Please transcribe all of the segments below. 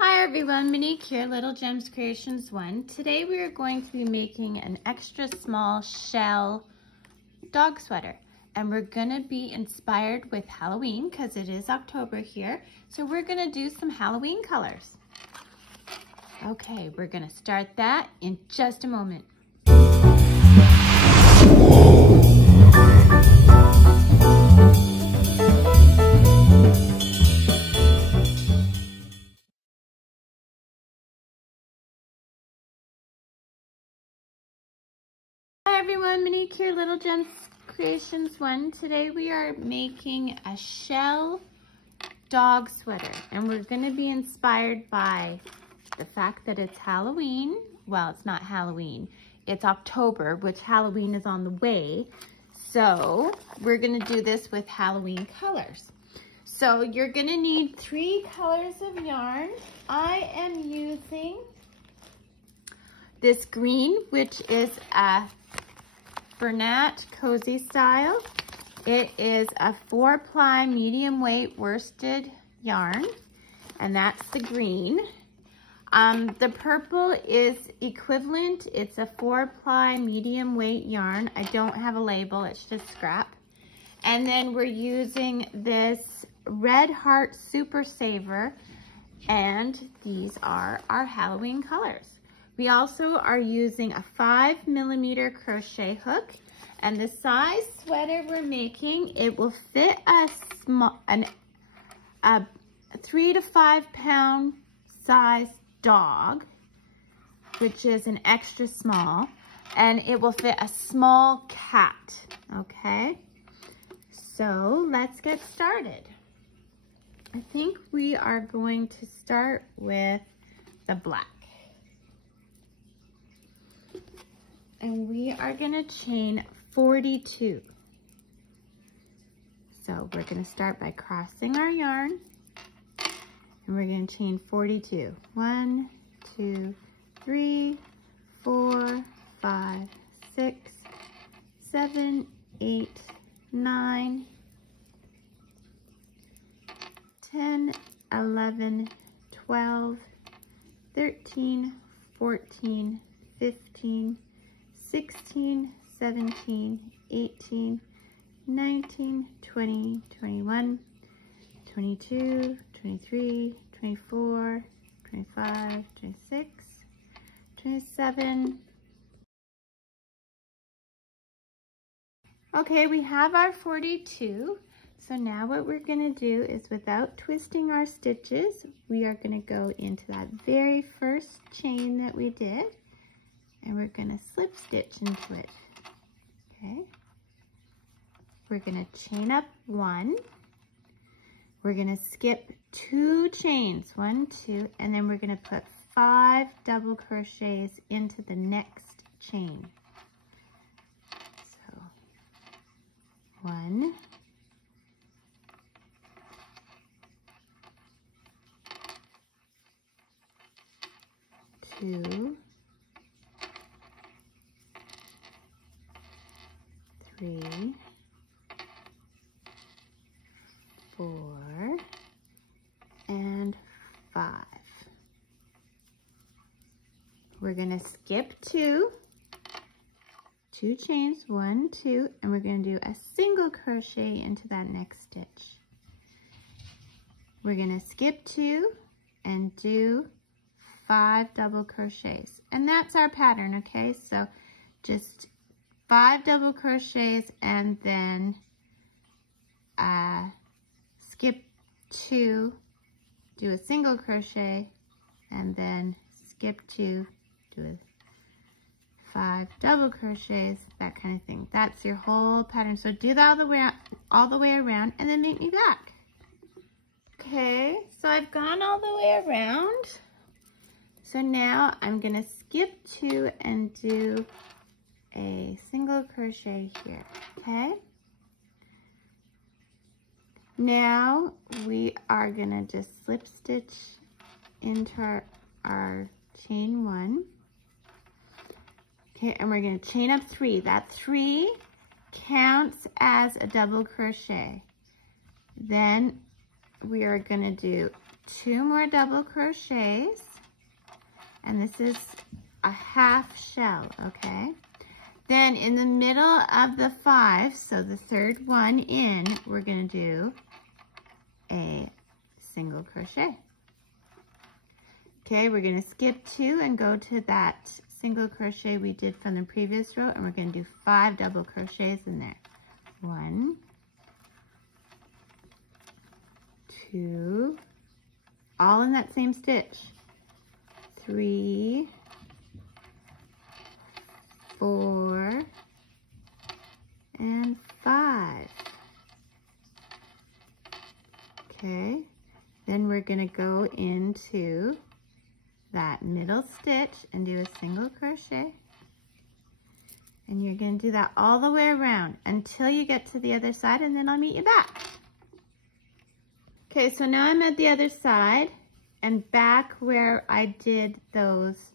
Hi everyone, Monique here, Little Gems Creations 1. Today we are going to be making an extra small shell dog sweater. And we're gonna be inspired with Halloween because it is October here. So we're gonna do some Halloween colors. Okay, we're gonna start that in just a moment. Hi everyone, Monique here, Little Gems Creations 1. Today we are making a shell dog sweater, and we're going to be inspired by the fact that it's Halloween. Well, it's not Halloween, it's October, which Halloween is on the way. So we're going to do this with Halloween colors. So you're going to need 3 colors of yarn. I am using this green, which is a Bernat Cozy Style. It is a 4-ply medium weight worsted yarn, and that's the green. The purple is equivalent. It's a 4-ply medium weight yarn. I don't have a label, it's just scrap. And then we're using this Red Heart Super Saver, and these are our Halloween colors. We also are using a 5mm crochet hook, and the size sweater we're making, it will fit a 3 to 5 pound size dog, which is an extra small, and it will fit a small cat, okay? So let's get started. I think we are going to start with the black. And we are gonna chain 42. So we're gonna start by crossing our yarn, and we're gonna chain 42. 1, 2, 3, 4, 5, 6, 7, 8, 9, 10, 11, 12, 13, 14, 15, 16, 17, 18, 19, 20, 21, 22, 23, 24, 25, 26, 27. Okay, we have our 42. So now what we're gonna do is, without twisting our stitches, we are gonna go into that very first chain that we did, and we're gonna slip stitch into it, okay? We're gonna chain up 1, we're gonna skip 2 chains, 1, 2, and then we're gonna put 5 double crochets into the next chain. So 1, 2, 3, 4, and 5. We're gonna skip 2 chains, 1, 2, and we're gonna do a single crochet into that next stitch. We're gonna skip 2 and do 5 double crochets, and that's our pattern, okay? So just 5 double crochets, and then skip 2, do a single crochet, and then skip 2, do 5 double crochets, that kind of thing. That's your whole pattern. So do that all the way around, and then meet me back. Okay, so I've gone all the way around. So now I'm gonna skip 2 and do a single crochet here, okay? Now we are gonna just slip stitch into our chain 1. Okay, and we're gonna chain up 3. That 3 counts as a double crochet. Then we are gonna do 2 more double crochets, and this is a half shell, okay? Then in the middle of the 5, so the third one in, we're gonna do a single crochet. Okay, we're gonna skip 2 and go to that single crochet we did from the previous row, and we're gonna do 5 double crochets in there. 1, 2, all in that same stitch. 3, 4, and 5. Okay, then we're gonna go into that middle stitch and do a single crochet. And you're gonna do that all the way around until you get to the other side, and then I'll meet you back. Okay, so now I'm at the other side and back where I did those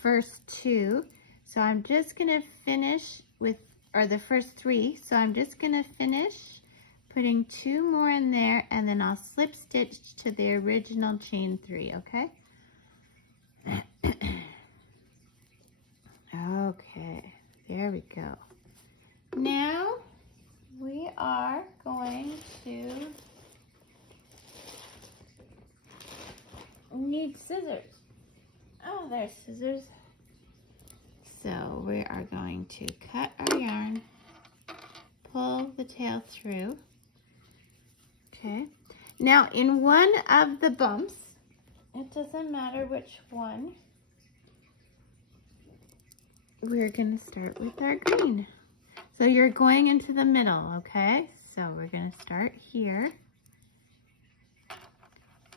first 2. So I'm just gonna finish with, or the first 3. So I'm just gonna finish putting 2 more in there, and then I'll slip stitch to the original chain 3, okay? Okay, there we go. Now we are going to need scissors. Oh, there's scissors. So we are going to cut our yarn, pull the tail through. Okay. Now in one of the bumps, it doesn't matter which one, we're going to start with our green. So you're going into the middle, okay? So we're going to start here.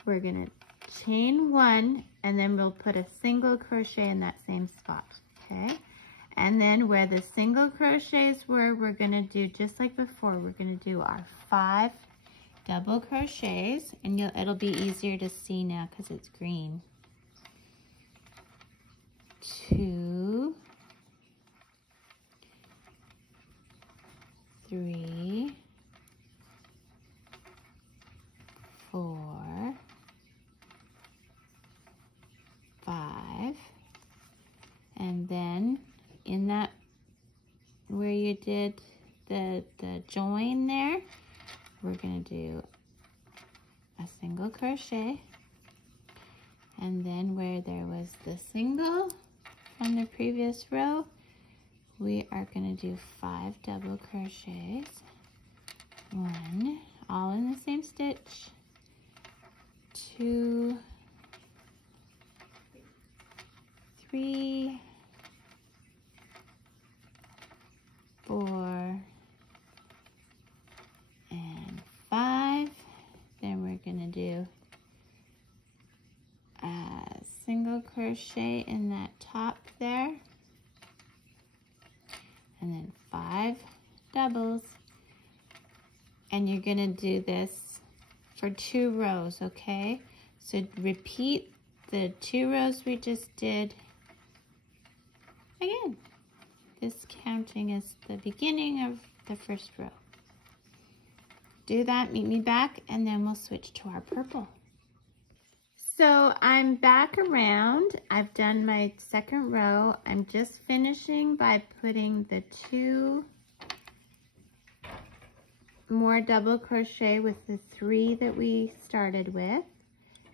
We're going to chain 1, and then we'll put a single crochet in that same spot, okay? And then where the single crochets were, we're going to do just like before. We're going to do our 5 double crochets, and it'll be easier to see now because it's green. 2, 3, 4, 5, and then in that where you did the join there, we're going to do a single crochet, and then where there was the single from the previous row, we are going to do 5 double crochets. 1, all in the same stitch. 2, 3, 4, and 5. Then we're going to do a single crochet in that top there, and then 5 doubles, and you're going to do this for 2 rows, okay? So repeat the 2 rows we just did again. This counting as the beginning of the first row. Do that, meet me back, and then we'll switch to our purple. So I'm back around. I've done my second row. I'm just finishing by putting the 2 more double crochet with the 3 that we started with.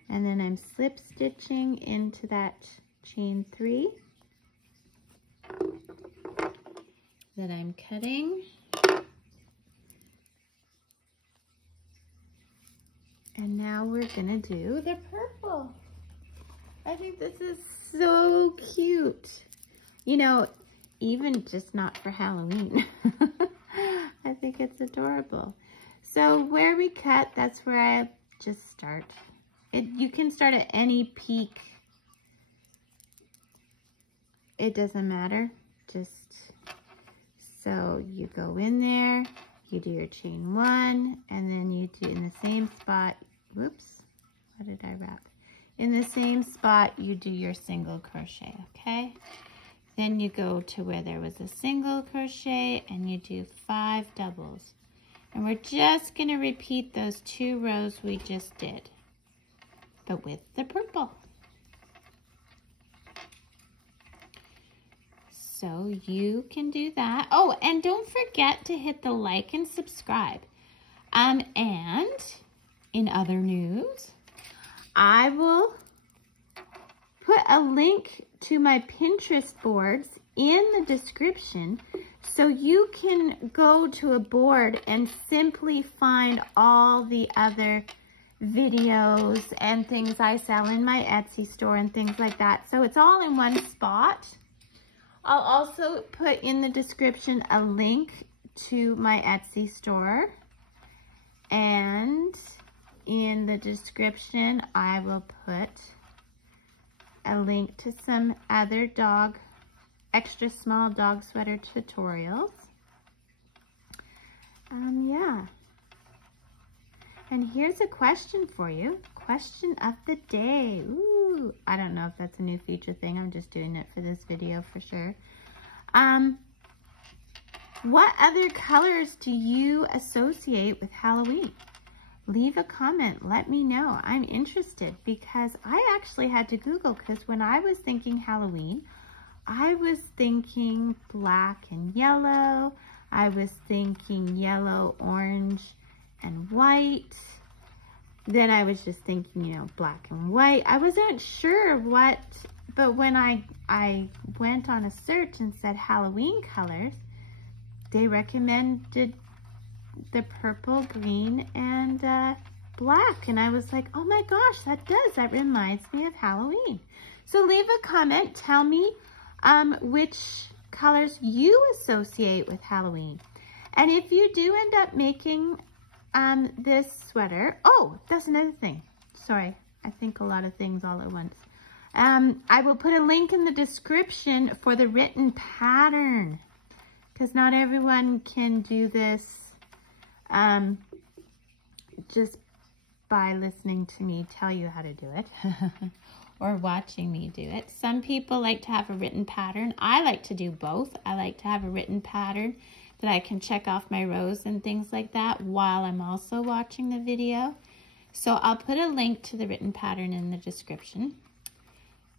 And then I'm slip stitching into that chain 3 that I'm cutting. And now we're gonna do the purple. I think this is so cute. You know, even just not for Halloween. I think it's adorable. So where we cut, that's where I just start. You can start at any peak. It doesn't matter. Just so you go in there, you do your chain 1, and then you do in the same spot, whoops, what did I wrap? In the same spot, you do your single crochet, okay? Then you go to where there was a single crochet and you do 5 doubles. And we're just gonna repeat those 2 rows we just did. but with the purple. So you can do that. Oh, and don't forget to hit the like and subscribe. And in other news, I will put a link to my Pinterest boards in the description so you can go to a board and simply find all the other videos and things I sell in my Etsy store and things like that. So it's all in one spot. I'll also put in the description a link to my Etsy store. And in the description, I will put a link to some other extra small dog sweater tutorials. Yeah. And here's a question for you. Question of the day. Ooh, I don't know if that's a new feature thing. I'm just doing it for this video for sure. What other colors do you associate with Halloween? Leave a comment. Let me know. I'm interested because I actually had to Google, because when I was thinking Halloween, I was thinking black and yellow. I was thinking yellow, orange, and white. Then I was just thinking, you know, black and white. I wasn't sure what, but when I went on a search and said Halloween colors, they recommended the purple, green, and black. And I was like, oh my gosh, that reminds me of Halloween. So leave a comment. Tell me which colors you associate with Halloween. And if you do end up making this sweater, oh, that's another thing. Sorry, I think a lot of things all at once. I will put a link in the description for the written pattern, because not everyone can do this just by listening to me tell you how to do it or watching me do it. Some people like to have a written pattern. I like to do both. I like to have a written pattern that I can check off my rows and things like that while I'm also watching the video. So I'll put a link to the written pattern in the description.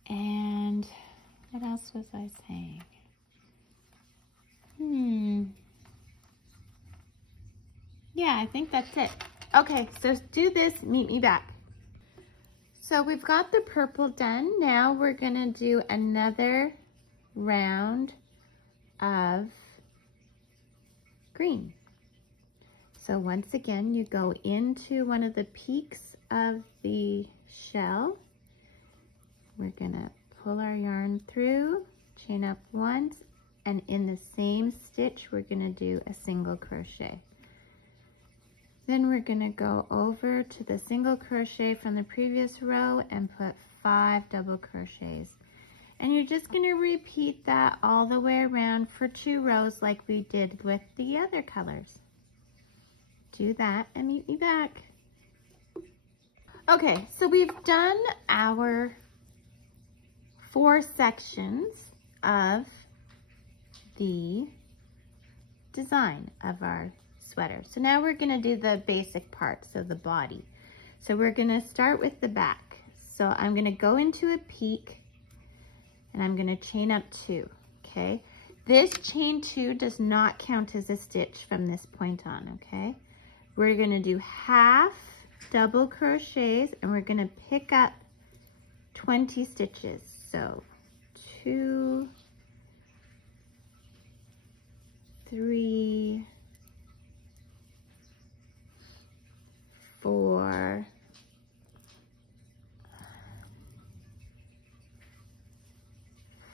And what else was I saying? Yeah, I think that's it. Okay, so do this, meet me back. So we've got the purple done. Now we're gonna do another round of green. So once again, you go into one of the peaks of the shell. We're gonna pull our yarn through, chain up once, and in the same stitch, we're gonna do a single crochet. Then we're gonna go over to the single crochet from the previous row and put 5 double crochets. And you're just gonna repeat that all the way around for 2 rows like we did with the other colors. Do that and meet me back. Okay, so we've done our 4 sections of the design of our sweater. So now we're gonna do the basic parts of the body. So we're gonna start with the back. So I'm gonna go into a peak and I'm gonna chain up 2, okay? This chain 2 does not count as a stitch from this point on, okay? We're gonna do half double crochets and we're gonna pick up 20 stitches. So 2, 3, 4,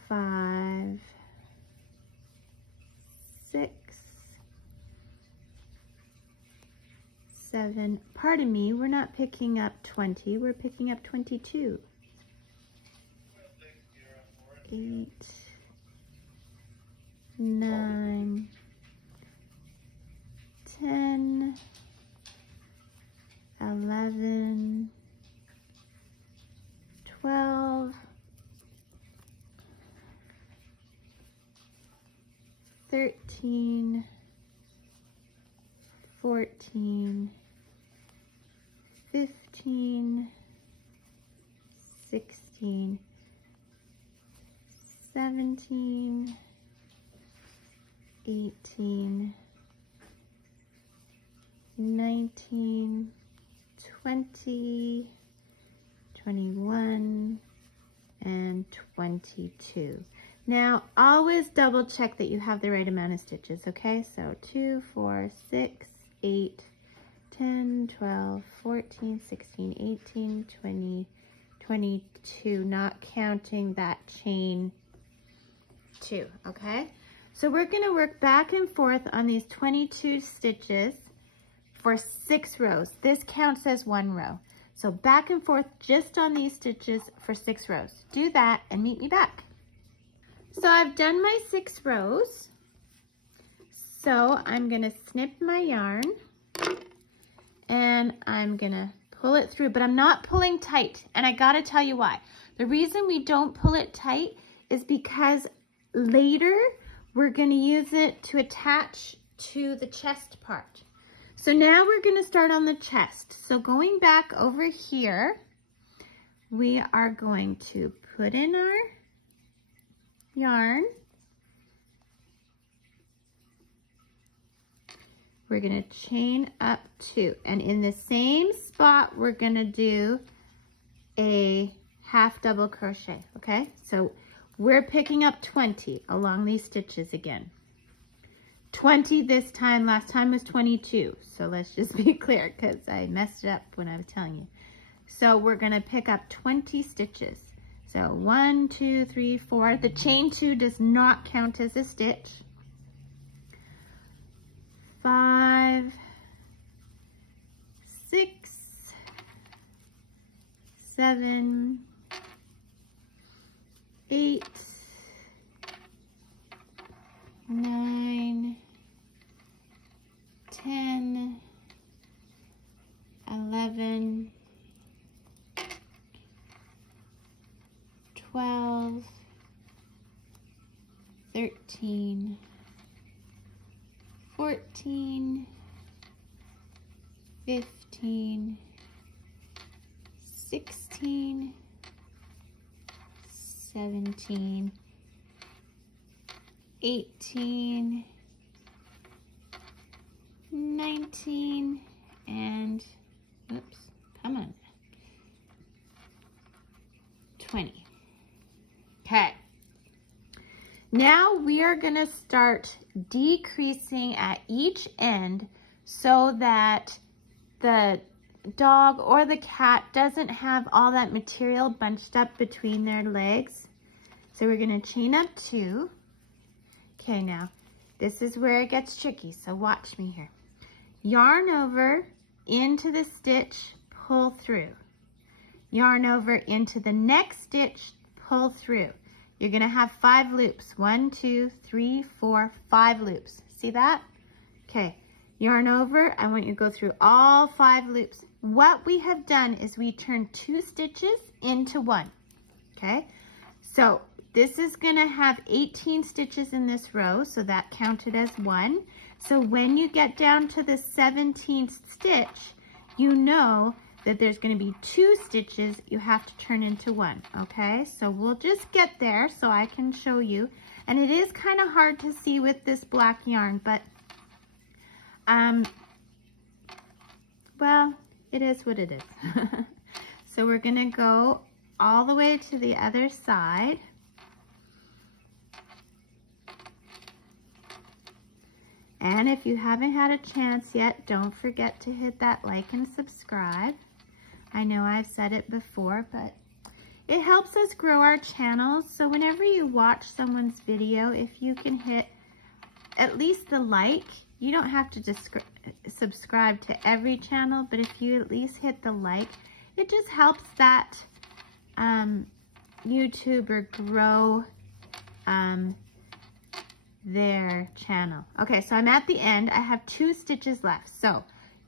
5, 6, 7. Pardon me, we're not picking up 20, we're picking up 22. 8, 9, 10, 11, 12, 13, 14, 15, 16, 17, 18, 19, 20, 21, and 22. Now, always double check that you have the right amount of stitches, okay? So 2, 4, 6, 8, 10, 12, 14, 16, 18, 20, 22, not counting that chain 2, okay? So we're gonna work back and forth on these 22 stitches for 6 rows. This counts as 1 row. So back and forth just on these stitches for 6 rows. Do that and meet me back. So I've done my 6 rows. So I'm gonna snip my yarn and I'm gonna pull it through, but I'm not pulling tight. And I gotta tell you why. The reason we don't pull it tight is because later we're gonna use it to attach to the chest part. So now we're gonna start on the chest. So going back over here, we are going to put in our yarn. We're gonna chain up 2, and in the same spot, we're gonna do a half double crochet, okay? So we're picking up 20 along these stitches again. 20 this time, last time was 22. So let's just be clear because I messed it up when I was telling you. So we're gonna pick up 20 stitches. So 1, 2, 3, 4. The chain 2 does not count as a stitch. 5, 6, 7, 8, 9, 10, 11, 12, 13, 14, 15, 16, 17, 18, 19, and, oops, come on, 20. Okay. Now we are going to start decreasing at each end so that the dog or the cat doesn't have all that material bunched up between their legs. So we're going to chain up 2. Okay, now this is where it gets tricky, so watch me here. Yarn over into the stitch, pull through. Yarn over into the next stitch, pull through. You're gonna have 5 loops. 1, 2, 3, 4, 5 loops. See that? Okay, yarn over. I want you to go through all 5 loops. What we have done is we turned 2 stitches into 1, okay? So this is gonna have 18 stitches in this row, so that counted as 1. So when you get down to the 17th stitch, you know that there's going to be 2 stitches you have to turn into 1, okay? So we'll just get there so I can show you. And it is kind of hard to see with this black yarn, but, well, it is what it is. So we're going to go all the way to the other side. And if you haven't had a chance yet, don't forget to hit that like and subscribe. I know I've said it before, but it helps us grow our channel. So whenever you watch someone's video, if you can hit at least the like, you don't have to subscribe to every channel, but if you at least hit the like, it just helps that YouTuber grow their channel. Okay, so I'm at the end. I have 2 stitches left. So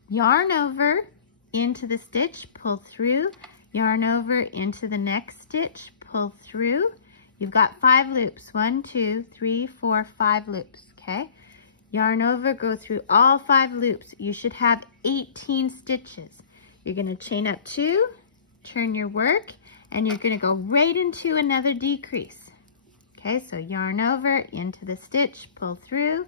yarn over into the stitch, pull through, yarn over into the next stitch, pull through. You've got 5 loops. 1, 2, 3, 4, 5 loops, okay? Yarn over, go through all 5 loops. You should have 18 stitches. You're gonna chain up 2, turn your work, and you're gonna go right into another decrease. Okay, so yarn over into the stitch, pull through,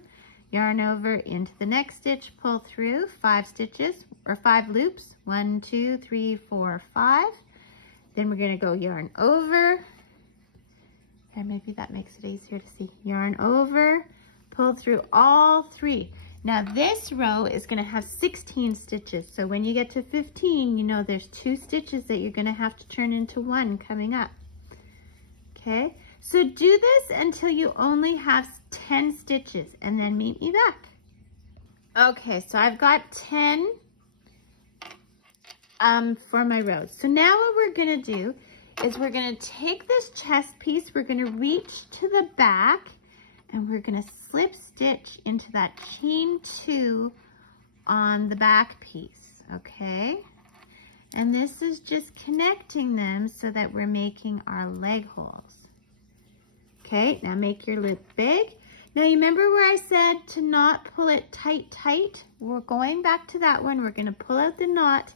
yarn over into the next stitch, pull through, 5 stitches or 5 loops, 1, 2, 3, 4, 5. Then we're gonna go yarn over, and maybe that makes it easier to see. Yarn over, pull through all 3. Now this row is gonna have 16 stitches. So when you get to 15, you know there's 2 stitches that you're gonna have to turn into 1 coming up. Okay, so do this until you only have 10 stitches and then meet me back. Okay, so I've got 10 for my rows. So now what we're gonna do is we're gonna take this chest piece, we're gonna reach to the back, and we're gonna slip stitch into that chain 2 on the back piece, okay? And this is just connecting them so that we're making our leg holes. Okay, now make your loop big. Now you remember where I said to not pull it tight? We're going back to that one. We're gonna pull out the knot,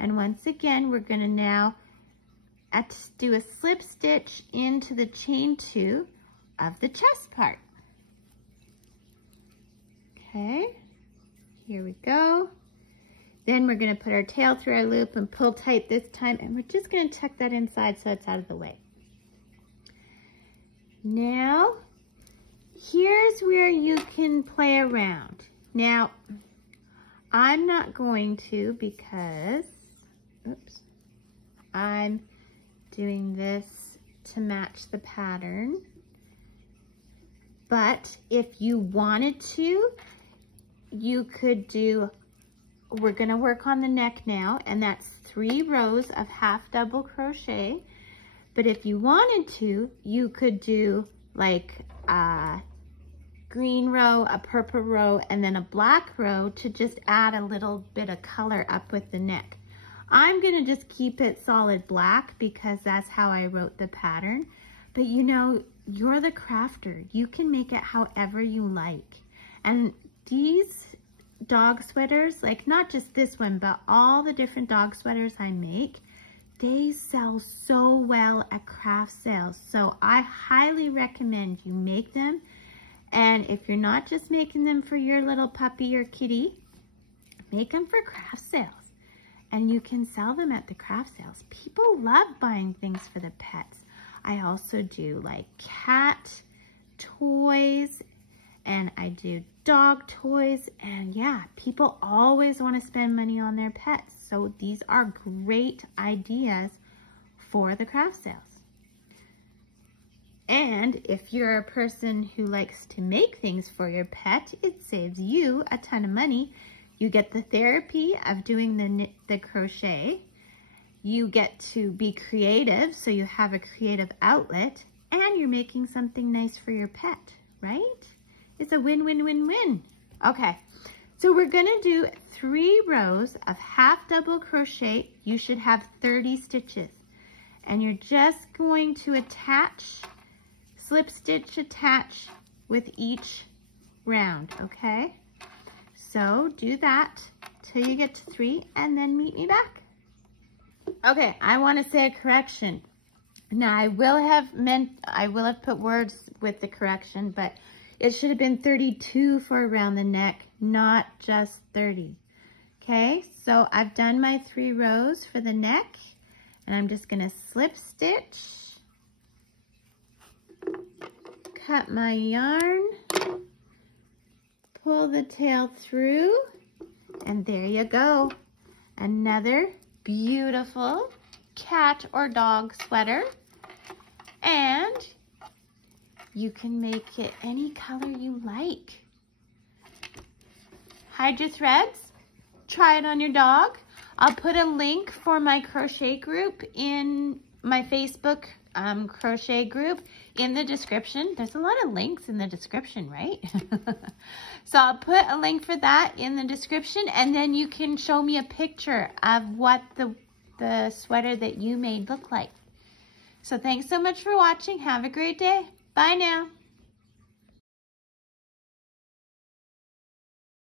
and once again, we're gonna now do a slip stitch into the chain 2 of the chest part. Okay, here we go. Then we're gonna put our tail through our loop and pull tight this time, and we're just gonna tuck that inside so it's out of the way. Now, here's where you can play around. Now, I'm not going to because, oops, I'm doing this to match the pattern. But if you wanted to, you could do, we're gonna work on the neck now, and that's 3 rows of half double crochet. But if you wanted to, you could do like a green row, a purple row, and then a black row to just add a little bit of color up with the neck. I'm gonna just keep it solid black because that's how I wrote the pattern. But you know, you're the crafter. You can make it however you like. And these dog sweaters, like not just this one, but all the different dog sweaters I make, they sell so well at craft sales. So I highly recommend you make them. And if you're not just making them for your little puppy or kitty, make them for craft sales. And you can sell them at the craft sales. People love buying things for the pets. I also do like cat toys, and I do dog toys, and yeah, people always want to spend money on their pets. So these are great ideas for the craft sales. And if you're a person who likes to make things for your pet, it saves you a ton of money. You get the therapy of doing the crochet. You get to be creative, so you have a creative outlet, and you're making something nice for your pet, right? It's a win-win-win-win. Okay, so we're gonna do 3 rows of half double crochet. You should have 30 stitches. And you're just going to attach, slip stitch attach with each round, okay? So do that till you get to 3 and then meet me back. Okay, I want to say a correction. Now I will have put words with the correction, but it should have been 32 for around the neck, not just 30. Okay, so I've done my 3 rows for the neck, and I'm just gonna slip stitch, cut my yarn, pull the tail through, and there you go. Another beautiful cat or dog sweater. And you can make it any color you like. Hide your threads, try it on your dog. I'll put a link for my crochet group in my Facebook crochet group in the description. There's a lot of links in the description, right? So I'll put a link for that in the description, and then you can show me a picture of what the sweater that you made looked like. So thanks so much for watching. Have a great day. Bye now.